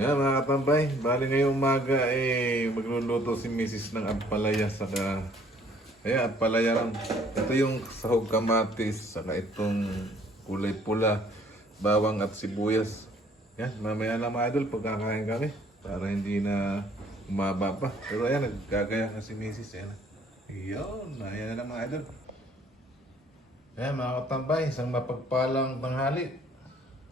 Yan mga katambay, bali ngayong umaga magluluto si Mrs. ng ampalaya saka ampalaya lang. Ito yung sahog kamatis saka itong kulay pula, bawang at sibuyas. Yan, mamaya na mga idol pagkakain kami para hindi na umaba pa. Pero ayan, naggagaya na si Mrs. Yan. Yun, ayan na lang mga idol. Ayan mga katambay, isang mapagpalang tanghali.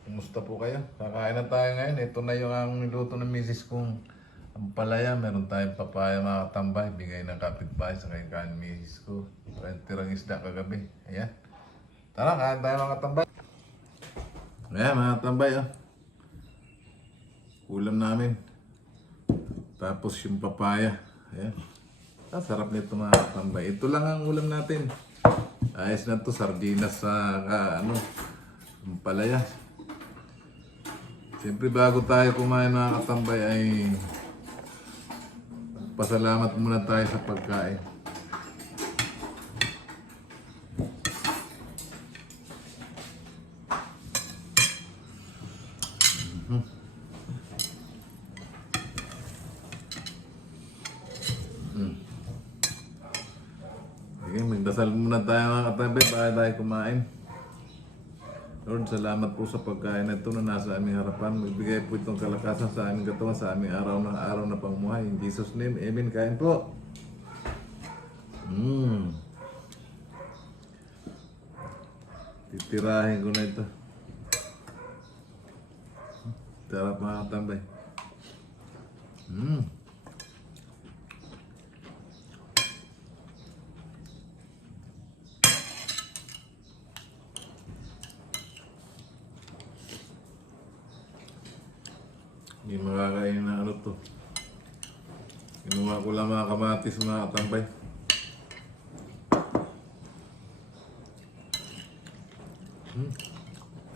Kumusta po kayo? Kakain na tayo ngayon. Ito na yung ang niluto ng misis kong ampalaya. Meron tayong papaya mga katambay. Bigay ng kapitbahay sa kain misis ko. Tirang isda kagabi. Ayan. Tara, kain tayo mga katambay. Ayan mga katambay. Oh. Ulam namin. Tapos yung papaya. Ayan. Sarap nito mga katambay. Ito lang ang ulam natin. Ayos na to. Sardinas sa ampalaya. Siyempre bago tayo kumain mga katambay ay pasalamat muna tayo sa pagkain. Sige, magdasal muna tayo mga katambay bago tayo kumain. Lord, salamat po sa pagkain na ito na nasa aming harapan. Magbigay po itong kalakasan sa aming katawan, sa aming araw na pangmuhay. In Jesus' name, amen. Kain po. Titirahin ko na ito. Sarap mga katambay. Hindi makakain na to. Kinuha ko lang mga kamatis mga katambay.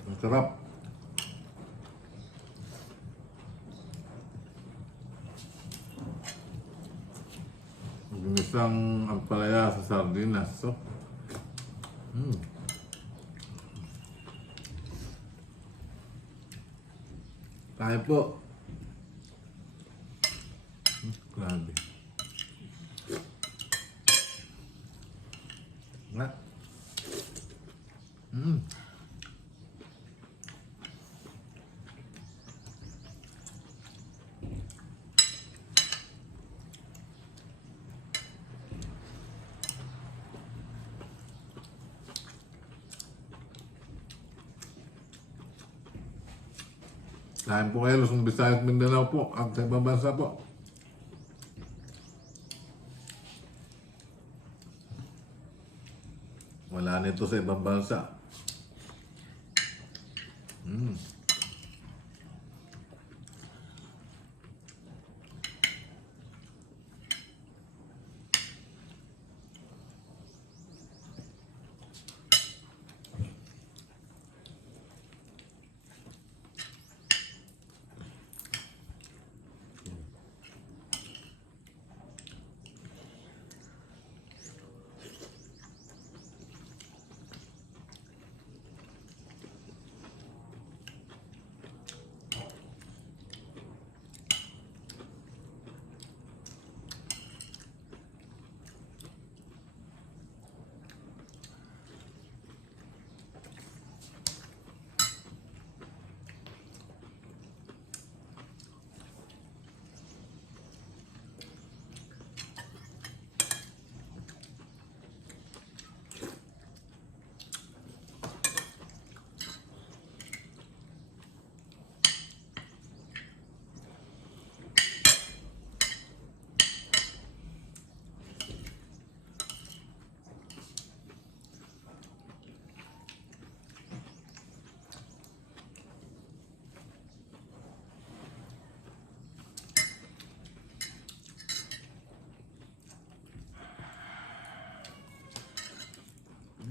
Ang sarap. Ginisang ampalaya sa sardinas. So. Kaya po. Grabe. Nga. Kain po kayo, Luzon, Visayas, Mindanao po, at sa ibang bansa po. Wala nito sa ibang bansa.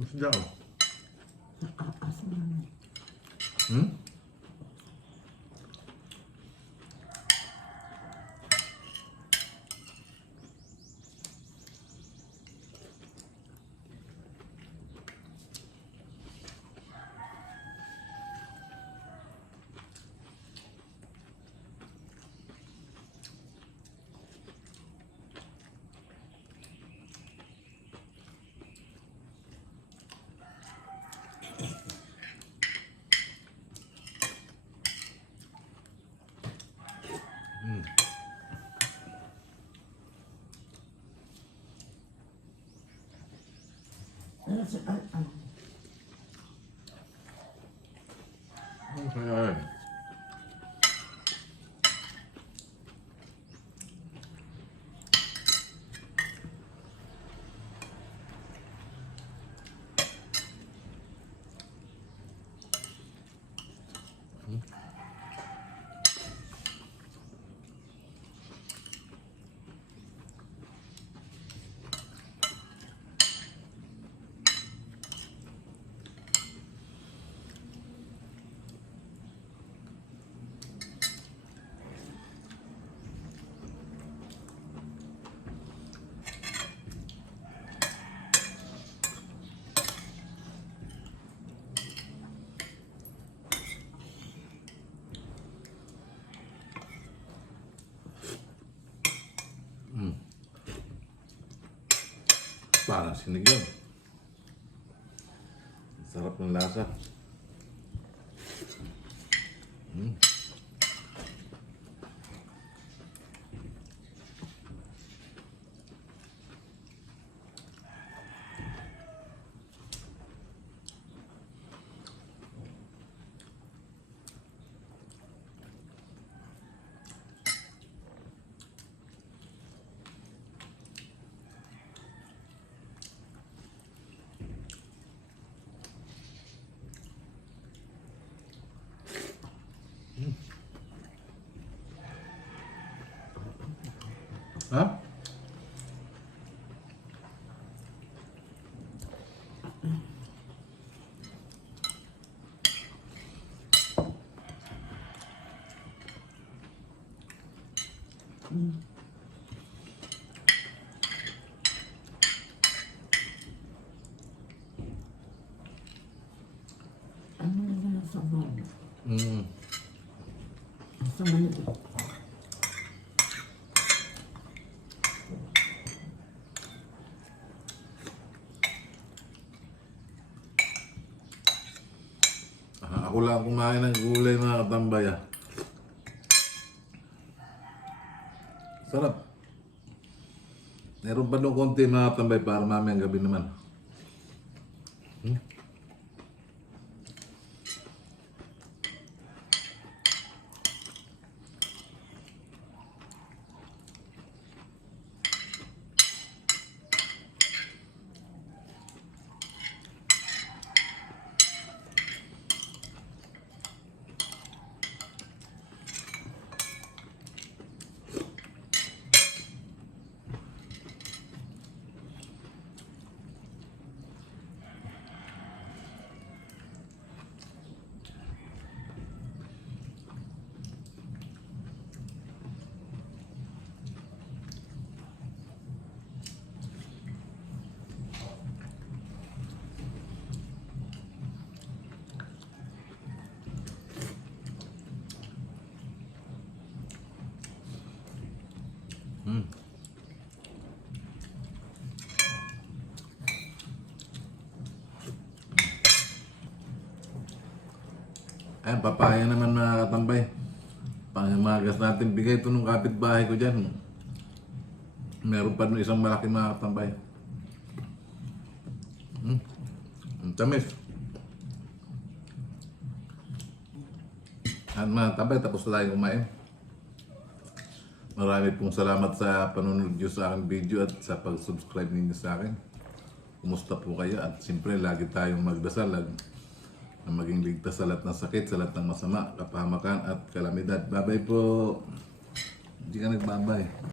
Gusto daw. Ayan. Parang sinigang. Sarap ng lasa. Ha? Ano na lang sa mga? Mm. Sa mga. Ako lang kumain ng gulay mga katambay ah. Sarap. Meron pa nung konti mga katambay para mamayang gabi naman. Ayan, papaya naman mga katambay. Panghimagas natin, bigay ito nung kapitbahay ko dyan. Meron pa nung isang malaki mga katambay. Ang tamis. At mga katambay, tapos na tayo kumain. Marami pong salamat sa panonood nyo sa aking video at sa pag-subscribe ninyo sa akin. Kumusta po kayo? At siyempre, lagi tayong magdasal na maging ligtas sa lahat ng sakit, sa lahat ng masama, kapahamakan at kalamidad. Bye-bye po! Hindi ka nagbabay.